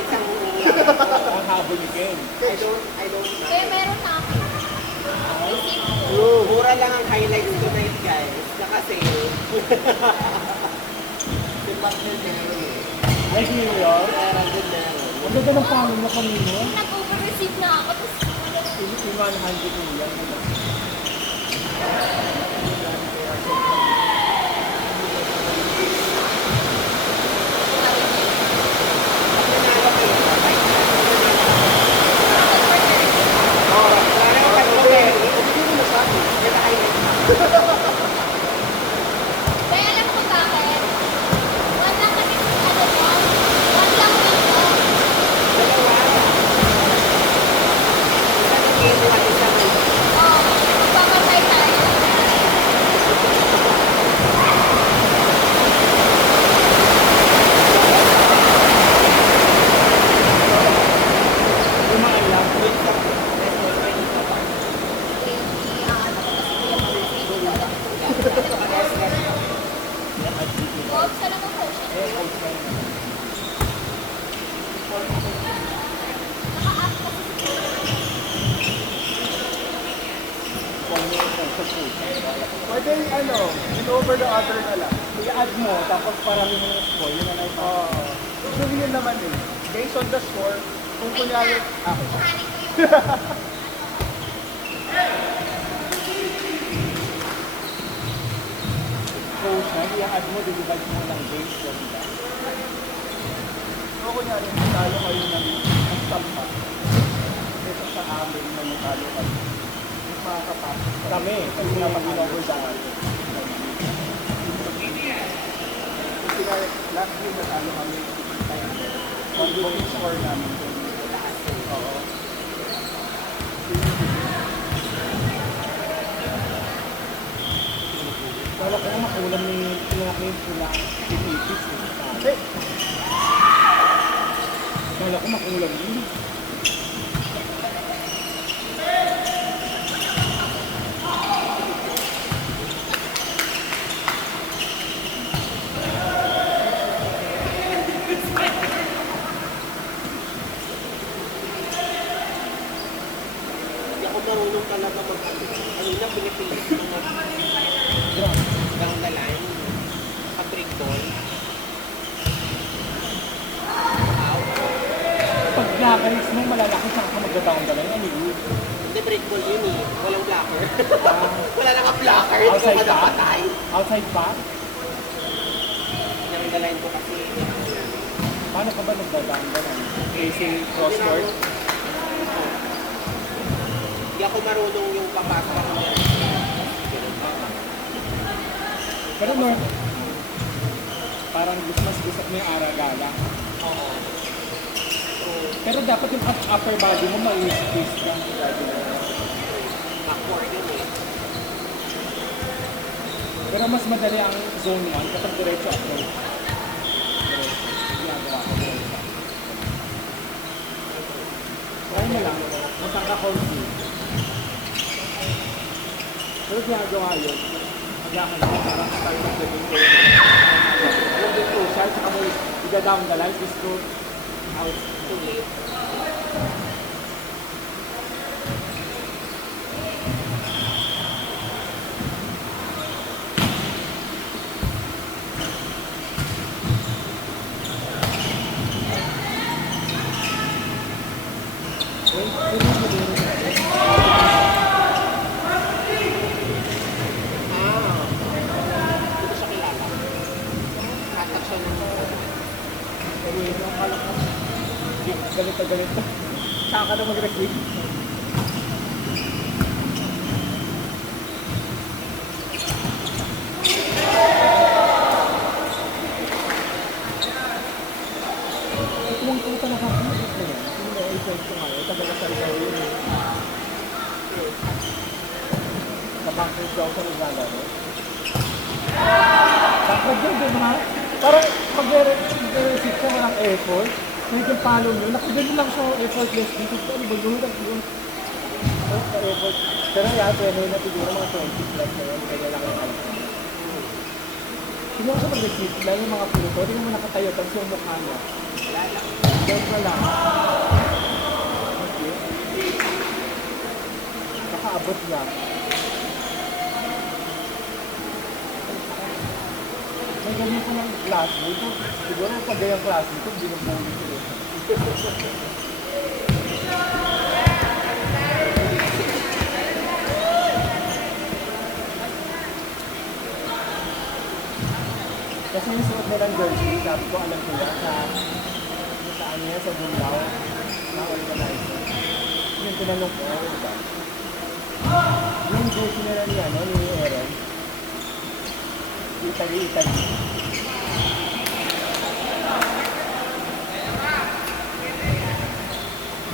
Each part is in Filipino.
highlights ang Ang habol ni Ken. I don't know. Kaya meron na ako. Mura lang ang highlights tonight, guys. Naka-sale. Si Partner meron eh. Ay, New York. Meron din meron. Ang ganda ng pangin mo kanino. Nag-over-receive na ako. Tapos, Yung 100 mo yan. kaya alam ko bakit. One lang kami sa ano mo. One lang dito. Oo. Papatay tayo. Umaayang. Ano ko kasi yung over-receive. Huwag sa lang ako siya. Naka-up kasi Pwede ano, in-over the other na lang. I-add mo, tapos parang yung mga score, yun na lang. Usually yun naman eh. Based on the score, kung kunyari, kuhanin ko yung coach na, i-add mo, divide mo ng base, diba? So kunyari, talo kayo ng stampa. Ito sa amin na natalo kayo. Yung mga kapatid. Kami, kasi nga pag in-over the other. Kasi nga, last year natalo kami. Pag yung score namin. Oo. Kala ko makulang ni Joaquin sila Philippines eh. Kala ko makulang yun. Hindi ako marunong talaga mag-ano. Ano na, pinipilit ko na down the line. Naka-break ball. Pag nakalis mo, malalaki saan ka magdadaon ka lang. Ano yun? Hindi, break ball yun eh. Walang blocker. Wala nang blocker. Hindi ko Outside pa? madapatay. Outside pa? Down the line ko kasi. Paano ka ba nagdadaon ka lang? Facing crosscourt? Hindi ako marunong yung papasok ako ng Pero parang mas gusto mo yung aragala. Oo. Pero dapat yung upper body mo ma-squeeze ka. Backward yun eh. Pero mas madali ang zone 1 kapag diretso approach. Ginagawa ko. Try mo lang. Masang ka konti. Pero ginagawa yun. Magyakan lang. Parang start of the game. Alam din po siya. Saka mo i-down the line. Just go out. Too late. Hindi ko siya kilala. Tatak siya ng Galit na galit. Saka ka na mag-receive. Kung puta na kami, ito yan. Hindi na i-send ko ngayon. Tagal na sa ikaw yun eh. Sa bankers daw sa naglalaro. Bakit yun, di ba? Parang mag-receive ka walang effort. Medyo follow nyo. Nakagano lang siya effortless dito. Ano ba yun? Effort. Pero yan, pwede na siguro mga 20 plus na yun. Kaya lang ang siguro sa mag-receive lang yung mga puto. Hindi mo nakatayo. Tapos yung mukha niya. Wala lang. Doon na lang. Okay. Nakaabot lang. May ganyan ko ng class mo. Siguro pag ganyang class mo, ito binubuli ko eh. Kasi yung suot nilang jersey, sabi ko alam ko yan sa saan yan, sa Bunlaw, na organizer. Yung tinanong ko, diba? Yung jersey nila ni, ni Aaron, Italy.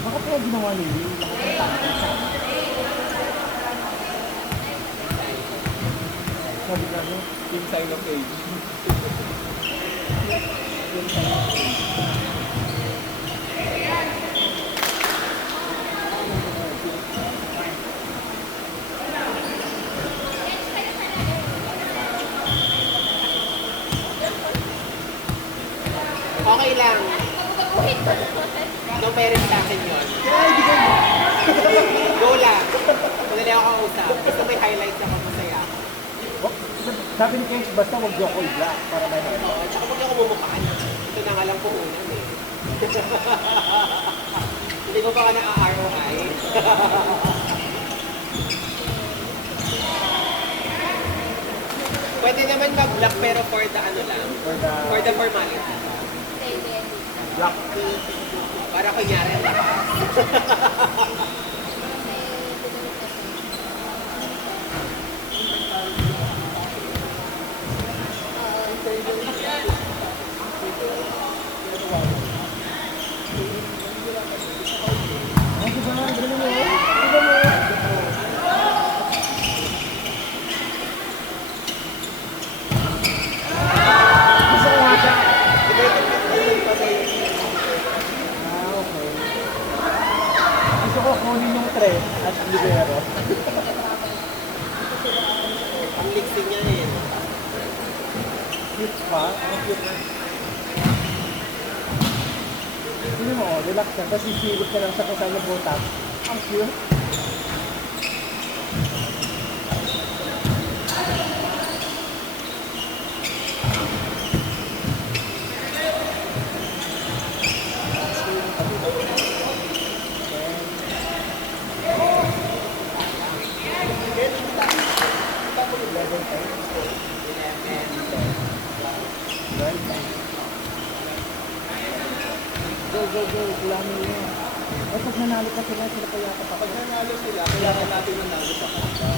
Bakit kaya ginawa nila yung lahat ng tangkay sa amin? Sabi na no? Yung sign of age. Yung sign of age. Okay lang. Pag-uwit ko. No parent sa akin yun. Kaya ibigay mo. Go lang. Madali ako kausap. Gusto may highlights ako masaya. Oh, sabi ni Kench, basta huwag niyo ako i-block para may highlight. Oo, tsaka huwag ako bumukaan. Ito na nga lang puhunan eh. Hindi ko pa ka na-ROI. Pwede naman mag-block pero for the ano lang. For the formality. Block. Para kunyari lakas. Ay, diba? Ganun mo. Diba mo? Gusto ko nga siya. Ah, okay. Gusto ko kunin yung tres at libero. Ang lixing niya eh. Cute pa. Ang cute. Hindi mo, relax ka. Tapos isilip ka lang sa kung saan yung butas. Ang cute. Go, go, go. Kulamin mo yan. Eh, pag nanalo ka sila pa yata pa. Pag nanalo sila, kailangan natin nanalo sa kanila.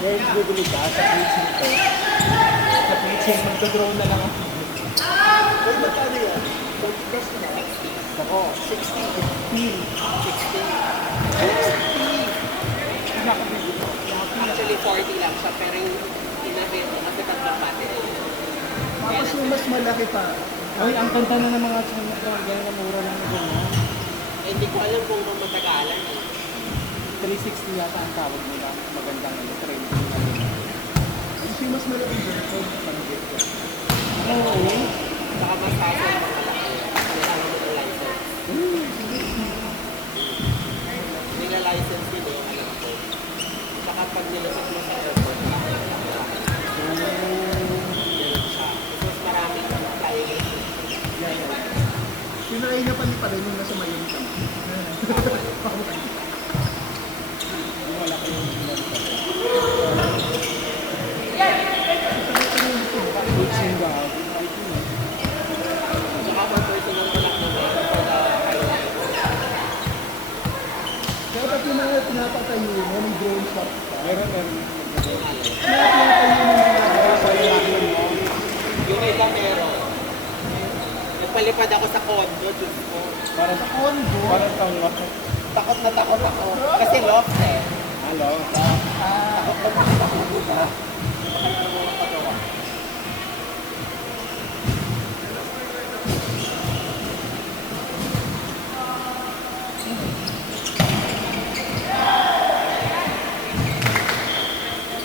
Guys, bibili ka sa page nito. Sa page nito, magdodraw na lang ako. Uy, magkano yan? Gusto na. Ako, 60. 15. 60. Actually, 40 lang siya, pero yung inabi mo, kasi tatlong battery. Tapos yung mas malaki pa. Ay, ang kanta na ng mga China ko, ganyan na mura lang na ganyan. Eh, hindi ko alam kung matagalan eh. 360 yata ang tawag nila. Magandang ano, training na rin. Ay, siya mas malaki version ng dito. Oo. Saka mas hassle yung mga laki. Kailangan mo ng license. Nila-license din eh, alam ko. Saka pag nilusot mo sa airport, ganun siya. Mas maraming flying. Sinakay na pala rin yung nasa Miami kami. Wala ko yung Saka pag personal ko lang naman for the highlight. Kaya pati mga pinapatayo mo ng drone shot pa. Meron. Yung iba meron. Nagpalipad ako sa condo, Diyos ko. Parang condo? Parang tanga. Takot na takot ako. Kasi loft eh. Hello?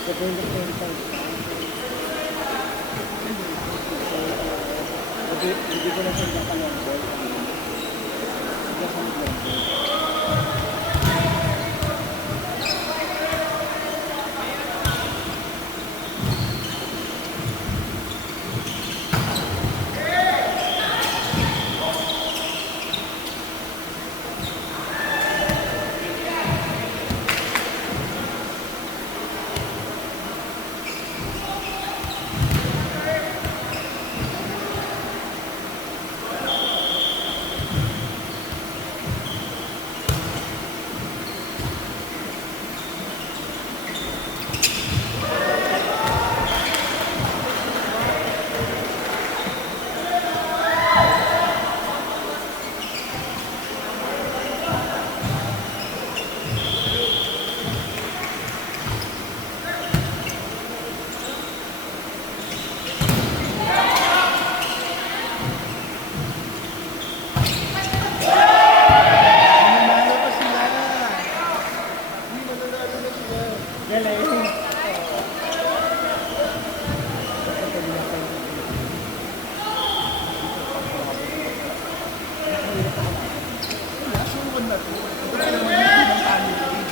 Gagawin ko Hindi ko na siya nakalambol. Hindi ko nakalambol. Mananalo pa sila. Hindi mananalo na sila. Galing. Nasuwan na to. Wala naman yung pinang family.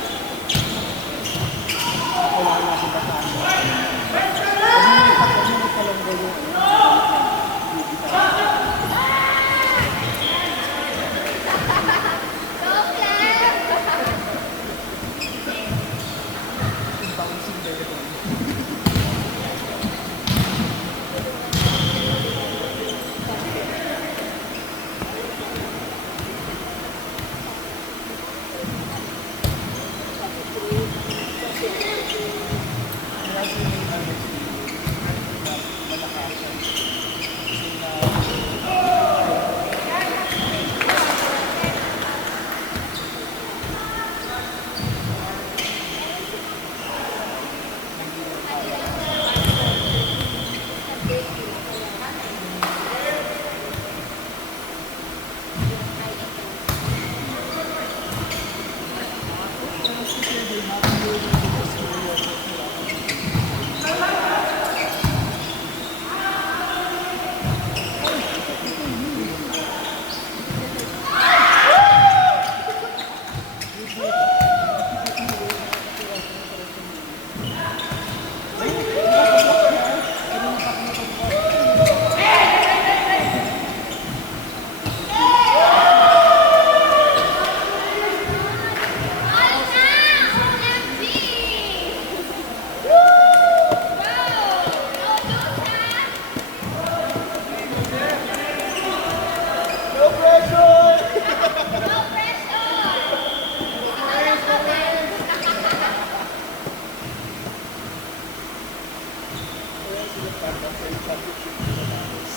Wala na sila sa ano. Hindi may palanggal yung Go, Kev! bouncing dito. All na! OMG! Go! Go, Josa! No pressure! No pressure! Dito lang kami. Kaya sila parang sa championship sa Dallas.